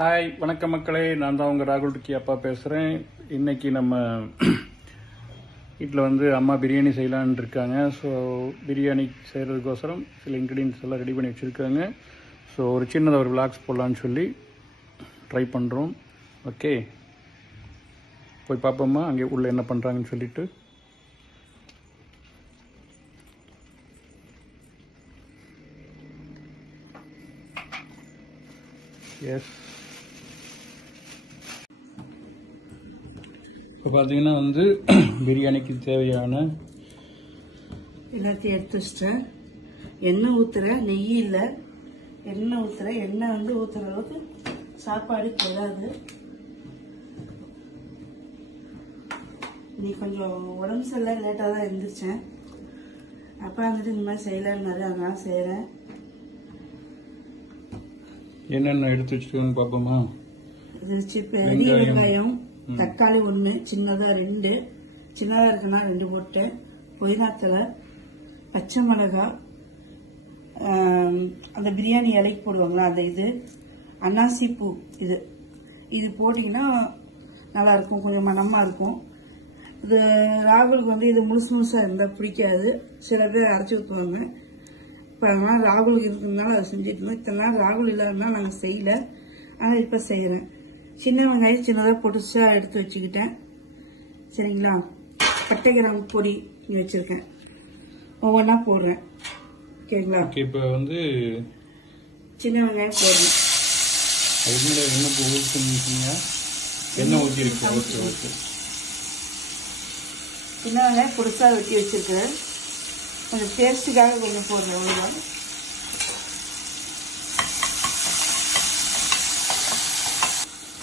Hi வணக்கம் மக்களே, நான் தான் உங்கள் ராகுல் ரிக்கி அப்பா பேசுகிறேன். இன்றைக்கி நம்ம வீட்டில் அம்மா பிரியாணி செய்யலான்னு இருக்காங்க. ஸோ பிரியாணி செய்கிறதுக்கோசரம் சில இன்க்ரீடியன்ஸ் எல்லாம் ரெடி பண்ணி வச்சுருக்காங்க. ஸோ ஒரு சின்னதாக ஒரு விளாக்ஸ் போடலான்னு சொல்லி ட்ரை பண்ணுறோம். ஓகே, போய் பார்ப்போம்மா அங்கே உள்ளே என்ன பண்ணுறாங்கன்னு சொல்லிட்டு. எஸ், இப்போ பார்த்தீங்கன்னா பிரியாணிக்கு தேவையான எல்லாத்தையும் எடுத்து வச்சிட்டேன். எண்ணெய் ஊற்றுறேன், நெய் இல்லை. எண்ணெய் ஊற்றுறேன். எண்ணெய் ஊற்றுற அளவுக்கு சாப்பாடு கொள்ளாது. நீ கொஞ்சம் உடம்பு சரியில்லை, லேட்டாக தான் எழுந்திரிச்சேன். அப்பா இந்த மாதிரி செய்யலான்னாரு, அதனால செய்கிறேன். என்னென்ன எடுத்து வச்சுக்கோன்னு பார்ப்போமா. இது வச்சு பெரிய வெங்காயம், தக்காளி 1, சின்னதா 2, சின்னதா இருக்குன்னா 2 போட்டேன். புதினாத்தலை, பச்சை மிளகாய், அந்த பிரியாணி இலைக்கு போடுவாங்களா அந்த இது, அன்னாசி பூ, இது போட்டீங்கன்னா நல்லா இருக்கும், கொஞ்சம் மணமா இருக்கும். இது ராகுலுக்கு இது முழுசு முழுசா இருந்தா பிடிக்காது. சில பேர் அரைச்சி ஊற்றுவாங்க. இப்போ அதனால ராகுலுக்கு இருக்கிறதுனால அதை செஞ்சுட்டு இருந்தோம். இத்தனை நாள் ராகுல் இல்லாதனால நாங்கள் செய்யல, ஆனால் இப்போ செய்யறேன். சின்ன வெங்காயம் சின்னதாக பொடிசா எடுத்து வச்சுக்கிட்டேன். சரிங்களா, பட்டை கிராம்பு பொடி வச்சிருக்கேன், ஒவ்வொன்றா போடுறேன். ஓகேங்களா, இப்போ சின்ன வெங்காயம் போடுறேன். எண்ணெய் ஊற்றிருக்கு. ஓகே ஓகே, சின்ன வெங்காயம் பொடிசா வெட்டி வச்சிருக்கேன். கொஞ்சம் டேஸ்ட்டுக்காக கொஞ்சம் போடுறேன், அவ்வளோதான்.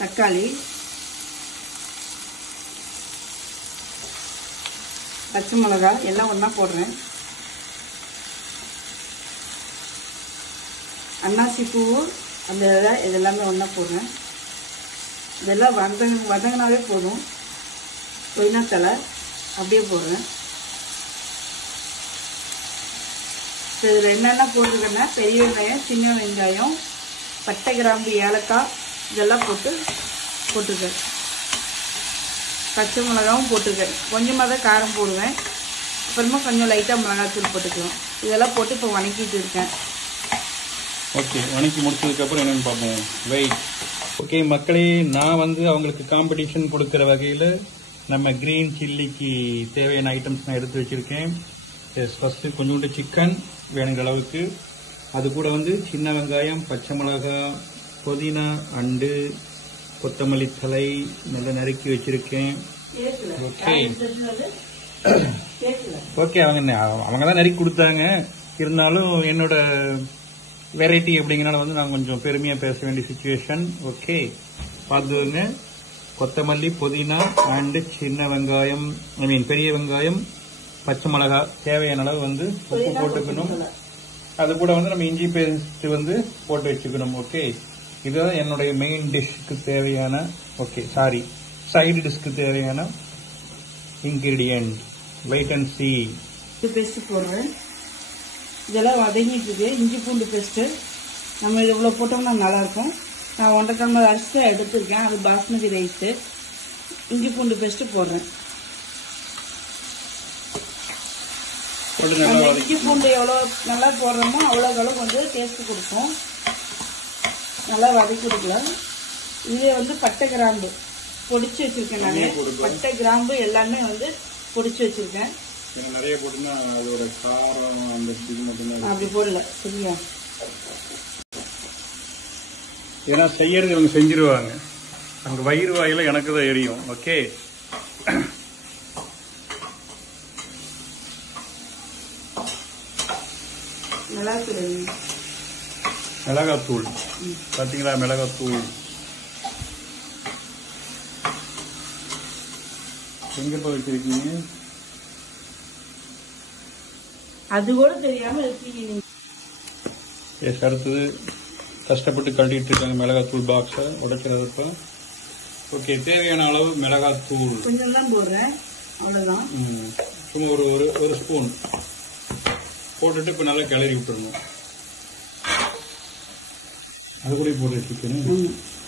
தக்காளி, பச்சை மிளகாய் எல்லாம் ஒன்றா போடுறேன். அன்னாசி பூ, அந்த இலை, இதெல்லாமே ஒன்றா போடுறேன். இதெல்லாம் வதங்கினாவே போதும். புதினாத்தலை அப்படியே போடுறேன். இப்போ இதில் என்னென்ன போட்டுருக்கேன்னா பெரிய வெங்காயம், சின்ன வெங்காயம், பட்டை கிராம்பு, ஏலக்காய் இதெல்லாம் போட்டுருக்கேன். பச்சை மிளகாவும் போட்டிருக்கேன். கொஞ்சமாக தான் காரம் போடுவேன். அப்புறமா கொஞ்சம் லைட்டாக மிளகாத்தூள் போட்டுக்கலாம். இதெல்லாம் போட்டு இப்போ வணக்கிட்டு இருக்கேன். ஓகே, வணக்கி முடிச்சதுக்கப்புறம் என்னென்னு பார்ப்போம். வெயிட். ஓகே மக்களே, நான் அவங்களுக்கு காம்படிஷன் கொடுக்குற வகையில் நம்ம கிரீன் சில்லிக்கு தேவையான ஐட்டம்ஸ் நான் எடுத்து வச்சுருக்கேன். ஃபஸ்ட்டு கொஞ்சோண்டு சிக்கன் வேணுங்கிற அளவுக்கு, அது கூட சின்ன வெங்காயம், பச்சை மிளகாய், புதினா, அண்டு, கொத்தமல்லி தலை நல்லா நறுக்கி வச்சிருக்கேன். ஓகே ஓகே, அவங்க தான் நறுக்கி கொடுத்தாங்க. இருந்தாலும் என்னோட வெரைட்டி அப்படிங்கிறனால நான் கொஞ்சம் பெருமையாக பேச வேண்டிய சுச்சுவேஷன். ஓகே, பார்த்துங்க. கொத்தமல்லி, புதினா அண்டு சின்ன வெங்காயம், பெரிய வெங்காயம், பச்சை மிளகாய் தேவையான அளவு உப்பு போட்டுக்கணும். அது கூட நம்ம இஞ்சி பேஸ்ட் போட்டு வச்சுக்கணும். ஓகே, இதுதான் என்னுடைய மெயின் டிஷ்க்கு தேவையான, சைடு டிஷ்க்கு தேவையான ingredient. Wait and see. Paste போடுறேன். இதெல்லாம் வதங்கிட்டு இருக்கு. இஞ்சி பூண்டு பேஸ்ட்டு நம்ம இவ்வளோ போட்டோம்னா நல்லா இருக்கும். நான் 1.5 டம்ளர் அரிசி தான் எடுத்துருக்கேன், அது பாஸ்மதி ரைஸு. இஞ்சி பூண்டு பேஸ்ட்டு போடுறேன். இஞ்சி பூண்டு எவ்வளோ நல்லா போடுறோமோ அவ்வளோ கொஞ்சம் டேஸ்ட் கொடுக்கும். நல்லா வதக்கி கொடுக்கலாம். இதே பட்டை கிராம்பு பொடிச்சு வச்சிருக்கேன். நான் பட்டை கிராம்பு எல்லாமே பொடிச்சு வச்சிருக்கேன். நிறைய போட்டுனா அதோட காரம் அந்த அப்படி போடல, சரியா? ஏன்னா செய்யறது இவங்க செஞ்சிருவாங்க, அங்க வயிறு வாயில எனக்கு தான் எரியும். ஓகே, மிளகாத்தூள் பாத்தீங்களா? மிளகாத்தூள் எங்க வச்சிருக்கீங்க? அது கூட தெரியாம இருக்கீங்க. எஸ், அடுத்தது கஷ்டப்பட்டு கழட்டிட்டு இருக்காங்க மிளகாத்தூள் பாக்ஸை உடைக்கிறதுப்ப. ஓகே, தேவையான அளவு மிளகாத்தூள் கொஞ்சம் தான் போடுறேன், அவ்வளவுதான். சும்மா ஒரு ஸ்பூன் போட்டுட்டு இப்போ நல்லா கிளறி விட்டுருணும். அது கூட போட்டு வச்சுக்கணும்.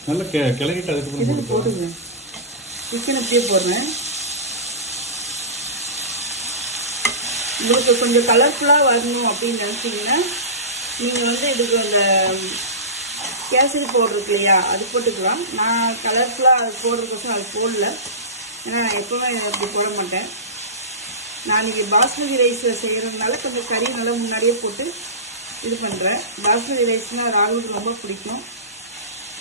நல்லா கிளறிட்டு அதுக்கப்புறம் போடுங்க. சிக்கன் அப்படியே போடுறேன். உங்களுக்கு கொஞ்சம் கலர்ஃபுல்லாக வரணும் அப்படின்னு நினச்சிங்கன்னா நீங்கள் வந்து இதுக்கு அந்த கேசரி பவுடர் இருக்கு இல்லையா, அது போட்டுக்கலாம். நான் கலர்ஃபுல்லாக அது போடுறதுக்கோசம் அது போடல. ஏன்னா நான் எப்பவுமே அப்படி போட மாட்டேன். நான் இன்னைக்கு பாஸ்மதி ரைஸ் செய்கிறதுனால கொஞ்சம் கறி நல்லா முன்னாடியே போட்டு இது பண்ணுறேன். பாஸ்மதி ரைஸ்னால் ராகுலுக்கு ரொம்ப பிடிக்கும்.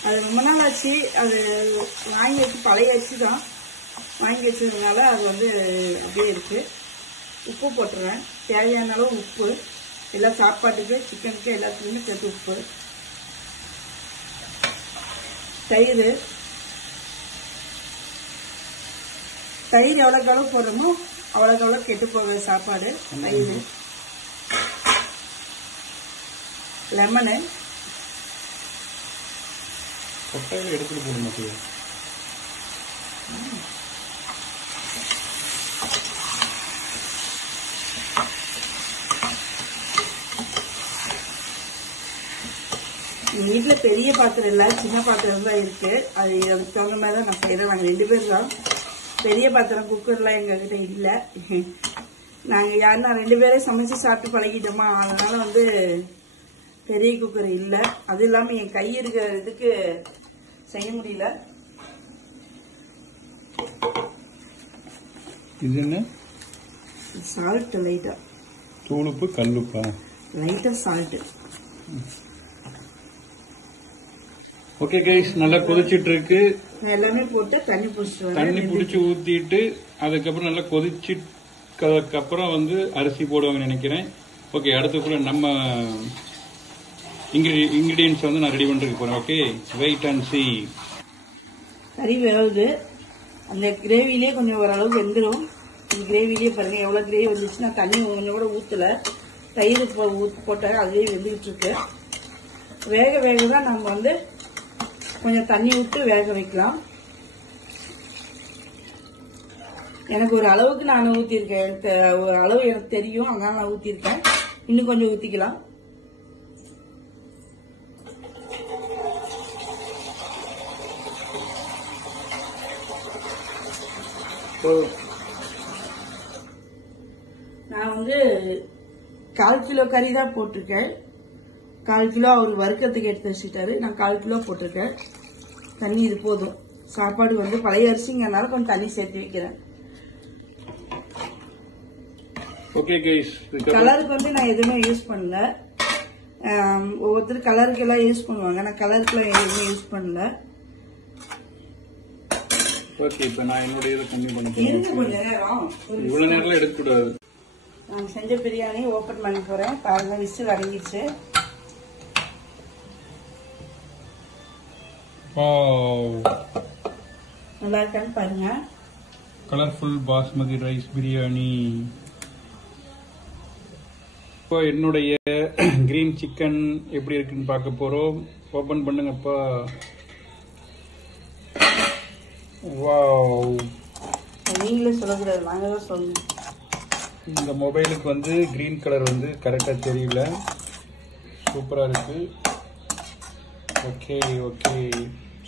அது ரொம்ப நாள் ஆச்சு, அது வாங்கி வச்சு பழைய அரிசி தான் வாங்கி வச்சதுனால அது வந்து அப்படியே இருக்குது. உப்பு போட்டுறேன், தேவையான அளவு உப்பு. எல்லா சாப்பாட்டுக்கு சிக்கனுக்கு எல்லாத்துக்குமே சேர்த்து உப்பு. தயிர் எவ்வளோக்கு அளவு போடுறோமோ அவ்வளோக்கு அளவு கெட்டு போகிற சாப்பாடு. தயிர், லெமனு எடுத்துட்டு போட மாட்டேன். வீட்டுல பெரிய பாத்திரம் இல்ல, சின்ன பாத்திரம் தான் இருக்கு. அது அதுக்கு தகுந்த மாதிரி தான் நான் செய்யறேன். நாங்க 2 பேர் தான். பெரிய பாத்திரம் குக்கர்லாம் எங்க கிட்ட இல்ல. நாங்க யாருன்னா 2 பேரே சமைச்சு சாப்பிட்டு பழகிட்டோமா, அதனால வந்து பெரிய குக்கர் இல்ல. அது இல்லாம என் கை இருக்கிற இதுக்கு செய்ய முடியல. இது என்ன? சால்ட் லைட்டா, தூளுப்பு கல்லுப்பா, லைட்டா சால்ட். ஓகே கைஸ், நல்லா கொதிச்சிட்டு இருக்கு. எல்லாமே போட்டு தண்ணி பிடிச்சி ஊத்திட்டு அதுக்கப்புறம் நல்லா கொதிச்சுக்கு அப்புறம் வந்து அரிசி போடுவாங்கன்னு நினைக்கிறேன். ஓகே, அடுத்துக்குள்ள நம்ம இன்கிரீடியன்ஸ் வந்து நான் ரெடி பண்றதுக்கு போறேன். Okay, wait and see. கறி வேகுது. அந்த கிரேவிலேயே கொஞ்சம் ஓரளவுக்கு வெந்துடும். இந்த கிரேவிலேயே பாருங்க எவ்வளவு கிரேவி வந்துச்சுன்னா தண்ணி கொஞ்சம் கூட ஊத்தல. தயிர் போட்டாங்க, அதுலேயே வெந்துகிட்டு இருக்கு. வேக வேக தான் நம்ம வந்து கொஞ்சம் தண்ணி விட்டு வேக வைக்கலாம். எனக்கு ஒரு அளவுக்கு நான் ஊத்திருக்கேன். ஒரு அளவு எனக்கு தெரியும், அதனால நான் ஊத்திருக்கேன். இன்னும் கொஞ்சம் ஊத்திக்கலாம். நான் வந்து 1/4 கிலோ கறி தான் போட்டிருக்கேன். 1/4 கிலோ அவர் வறுக்கிறதுக்கு எடுத்து வச்சுட்டாரு. நான் 1/4 கிலோ போட்டிருக்கேன். தண்ணி இது போதும். சாப்பாடு வந்து பழைய அரிசிங்கனால கொஞ்சம் தண்ணி சேர்த்து வைக்கிறேன். ஓகே கைஸ், கலருக்கு வந்து நான் எதுவுமே யூஸ் பண்ணல. ஒவ்வொருத்தர் கலருக்கு எல்லாம் யூஸ் பண்ணுவாங்க. நான் கலருக்குலாம் எதுவுமே யூஸ் பண்ணல. ஓகே, இப்போ நான் என்னோட இதை கம்மி பண்ண போறேன். கொஞ்சம் நேரம், இவ்வளவு நேரம் எடுக்கக்கூடாது. நான் செஞ்ச பிரியாணி ஓபன் பண்ணி போறேன். பாருங்க, விசில் அடங்கிடுச்சு. நல்லா இருக்கான்னு பாருங்க. Colourful basmati rice biryani. இப்போ என்னுடைய கிரீன் சிக்கன் எப்படி இருக்குன்னு பார்க்க போறோம். ஓபன் பண்ணுங்கப்பா. வாவ், நீங்களே சொல்லக்கூடாது, நாங்க தான் சொல்லணும். இந்த மொபைலுக்கு வந்து கிரீன் கலர் வந்து கரெக்டா தெரியல. சூப்பரா இருக்கு. Okay okay,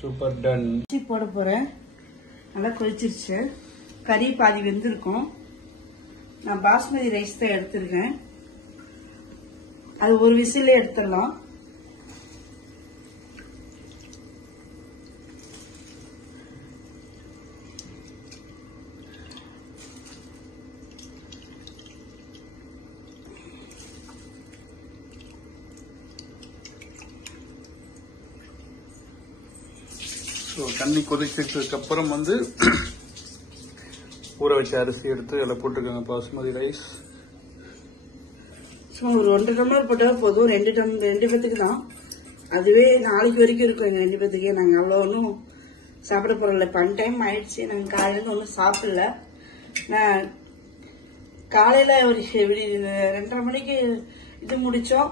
super, done. போட போறேன். நல்லா கொதிச்சிருச்சு. கறி பாதி வெந்திருக்கும். நான் பாஸ்மதி ரைஸ் தான் எடுத்திருக்கேன். அது ஒரு விசிலே எடுத்துடலாம். தண்ணி கொதிச்சதுக்கு அப்புறம் வந்து ஊற வச்ச அரிசி எடுத்து அதில் போட்டுருக்காங்க பாஸ்மதி ரைஸ். ஒரு 1.5 டம்ளர் போட்டாலும் போதும். 2 பேத்துக்கு தான். அதுவே நாளைக்கு வரைக்கும் இருக்கும் எங்க 2 பேத்துக்கே. நாங்க அவ்வளோ ஒன்றும் சாப்பிட போறோம்ல. பன் டைம் ஆயிடுச்சு. நாங்க காலையில ஒன்றும் சாப்பிடல. நான் காலையில ஒரு 2:30 மணிக்கு இது முடிச்சோம்,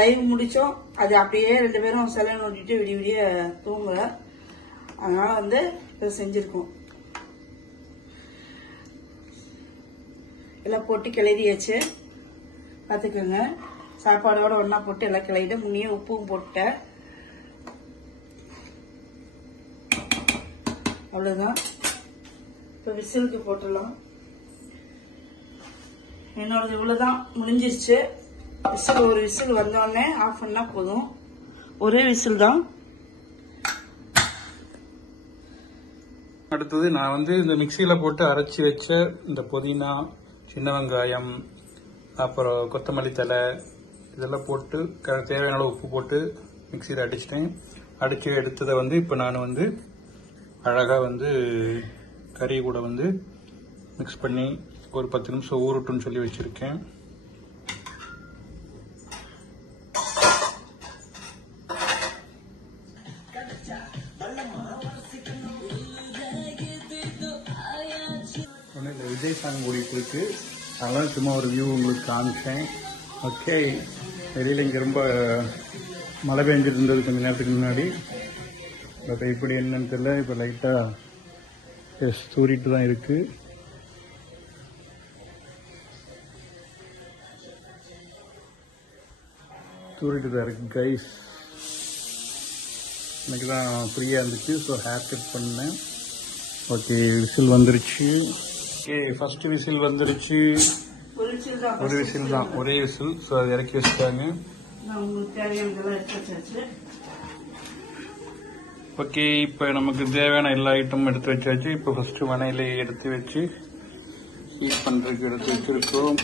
லைவ் முடிச்சோம். அது அப்படியே 2 பேரும் செலவு ஓட்டிட்டு விடிய விடிய தூங்கல. அதனால வந்து இதை செஞ்சிருக்கோம். எல்லாம் போட்டு கிளறியாச்சு. பார்த்துக்கோங்க, சாப்பாடோட ஒன்னா போட்டு எல்லாம் கிளறிட்டு முன்னையே உப்பும் போட்டேன். அவ்வளோதான். இப்போ விசிலுக்கு போட்டுடலாம். என்னோடது இவ்வளோதான், முடிஞ்சிருச்சு. விசில் ஒரு விசில் வந்தோடனே ஆஃப் பண்ணா போதும். ஒரே விசில் தான். அடுத்தது நான் வந்து இந்த மிக்சியில போட்டு அரைச்சி வச்ச இந்த புதினா, சின்ன வெங்காயம், அப்புறம் கொத்தமல்லி தழை இதெல்லாம் போட்டு தேவையான அளவு உப்பு போட்டு மிக்சியில் அடிச்சிட்டேன். அடிச்சு எடுத்ததை வந்து இப்போ நான் வந்து அழகா வந்து கறி கூட வந்து மிக்ஸ் பண்ணி ஒரு 10 நிமிஷம் ஊறட்டும்னு சொல்லி வச்சிருக்கேன். விஜய் சாங் ஓடிட்டு இருக்கு, அதெல்லாம் சும்மா ஒரு வியூ உங்களுக்கு காமிச்சேன். ஓகே, வெளியில் இங்கே ரொம்ப மழை பெஞ்சிட்டு இருந்தது கொஞ்சம் நேரத்துக்கு முன்னாடி. பட் இப்படி என்னன்னு தெரியல, இப்போ லைட்டாக தூரிட்டு தான் இருக்கு. தூரிட்டு தான் இருக்கு கைஸ். எனக்கு தான் ஃப்ரீயாக இருந்துச்சு, ஸோ ஹேர் கட் பண்ணேன். ஓகே, விசில் வந்துருச்சு. ஓகே, ஃபர்ஸ்ட் விசில் வந்துருச்சு. ஒரு விசில் தான், ஒரே விசில். ஸோ அதை இறக்கி வச்சுட்டாங்க. ஓகே, இப்போ நமக்கு தேவையான எல்லா ஐட்டமும் எடுத்து வச்சாச்சு. இப்போ ஃபர்ஸ்ட் வனையில எடுத்து வச்சு ஹீட் பண்றதுக்கு எடுத்து வச்சிருக்கோம்.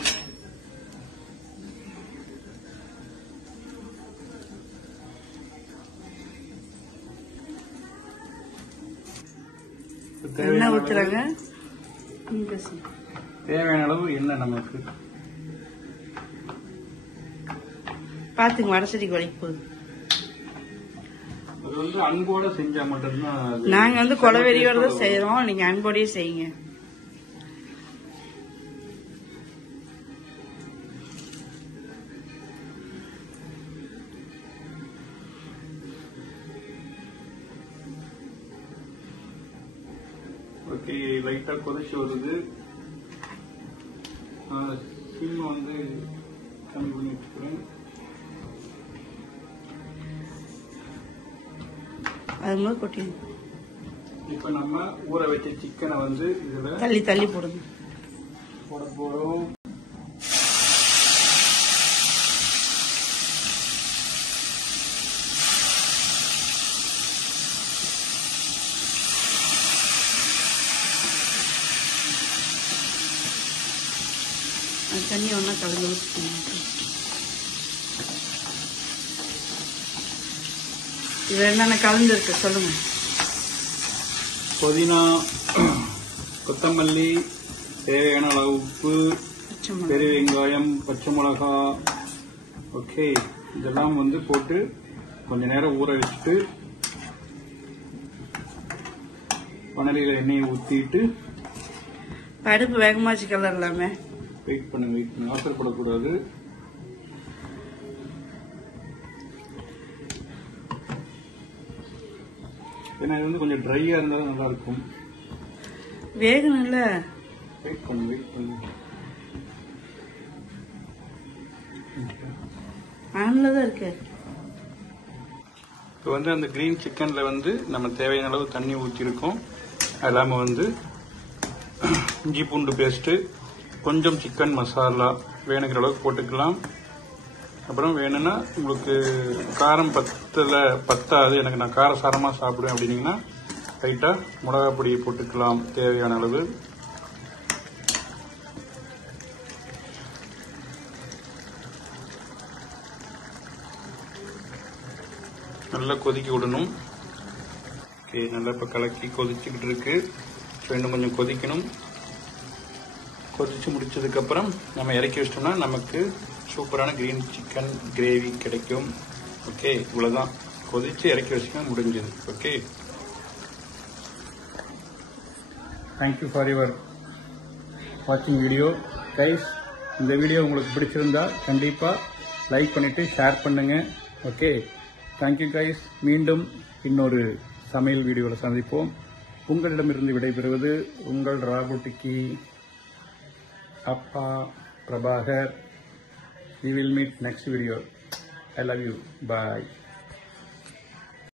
எண்ணெய் ஊத்துறாங்க. தேவையான அளவு எண்ணெய் நமக்கு பாத்துங்க, வடசட்டிக்கு வலிக்கு போகுது. அது வந்து அன்போட செஞ்சா மட்டும்தான். நாங்க வந்து கொலவெறியோட தான் செய்யறோம், நீங்க அன்போடயே செய்யுங்க. ஓகே, லைட்டா கொதிச்சு வருது. சீமை வந்து கம்மி பண்ணி வச்சுக்கிறேன். அது கொட்டி இப்ப நம்ம ஊற வச்ச சிக்கனை வந்து இதுல தள்ளி தள்ளி போடுங்க. போட போறோம். தண்ணி ஒன்னா கலந்து ஊற்றிக்கணும். இது என்னென்ன கலந்து இருக்கு சொல்லுங்க. புதினா, கொத்தமல்லி, தேவையான அளவு உப்பு, பெரிய வெங்காயம், பச்சை மிளகா. ஓகே, இதெல்லாம் வந்து போட்டு கொஞ்ச நேரம் ஊற வச்சுட்டு வனலியில எண்ணெயை ஊற்றிட்டு அடுப்பு வேகமாச்சு கலரலாமே. வெயிட் பண்ணுங்க, அவசரப்படக்கூடாது. ஏன்னா இது வந்து கொஞ்சம் ட்ரையா இருந்தாலும் நல்லா இருக்கும். வேகணும்ல. வெயிட் பண்ணு. ஆன்ல தான் இருக்கு. இப்போ வந்து அந்த கிரீன் சிக்கன்ல வந்து நம்ம தேவையான அளவு தண்ணி ஊற்றிருக்கோம். அது இல்லாமல் வந்து இஞ்சி பூண்டு பேஸ்ட்டு, கொஞ்சம் சிக்கன் மசாலா வேணுங்கிற அளவுக்கு போட்டுக்கலாம். அப்புறம் வேணும்னா உங்களுக்கு காரம் பத்தாது, எனக்கு நான் காரசாரமாக சாப்பிடுவேன் அப்படின்னீங்கன்னா லைட்டாக மிளகா பொடியை போட்டுக்கலாம் தேவையான அளவு. நல்லா கொதிக்க விடணும். ஓகே, நல்லா இப்போ கலக்கி கொதிச்சுக்கிட்டு இருக்கு. இன்னும் கொஞ்சம் கொதிக்கணும். கொதிச்சு முடிச்சதுக்கப்புறம் நம்ம இறக்கி வச்சிட்டோம்னா நமக்கு சூப்பரான கிரீன் சிக்கன் கிரேவி கிடைக்கும். ஓகே, இவ்வளோதான். கொதிச்சு இறக்கி வச்சுக்க முடிஞ்சது. ஓகே, தேங்க்யூ ஃபார் யுவர் வாட்சிங் வீடியோ கைஸ். இந்த வீடியோ உங்களுக்கு பிடிச்சிருந்தா கண்டிப்பாக லைக் பண்ணிவிட்டு ஷேர் பண்ணுங்கள். Okay, thank you guys. மீண்டும் இன்னொரு சமையல் வீடியோவில் சந்திப்போம். உங்களிடமிருந்து விடைபெறுவது உங்கள் ராகுட்டிக்கு அப்பா Prabhakar. We will meet next video. I love you. Bye.